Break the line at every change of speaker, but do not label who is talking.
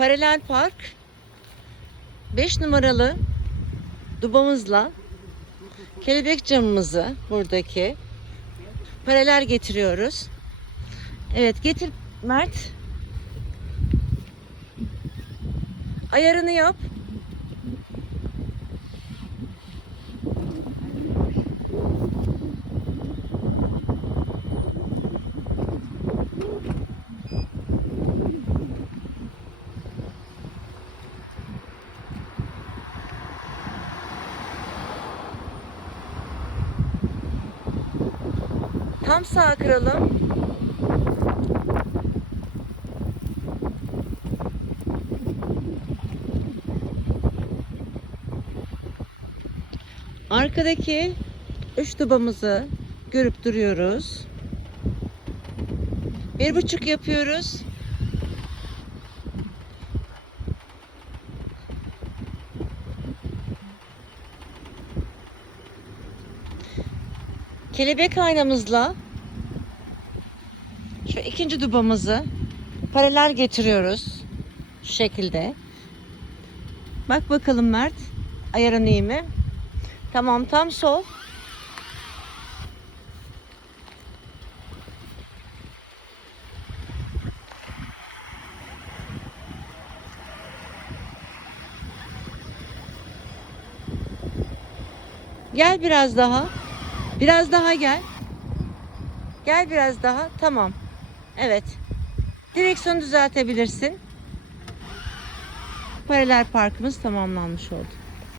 Paralel park 5 numaralı dubamızla kelebek camımızı buradaki paralel getiriyoruz. Evet getir Mert. Ayarını yap. Tam sağa kıralım. Arkadaki üç dubamızı görüp duruyoruz. Bir buçuk yapıyoruz. Kelebek aynamızla şu ikinci dubamızı paralel getiriyoruz. Şu şekilde. Bak bakalım Mert. Ayarın iyi mi? Tamam tam sol. Gel biraz daha. Biraz daha gel. Gel biraz daha. Tamam. Evet. Direksiyonu düzeltebilirsin. Paralel parkımız tamamlanmış oldu.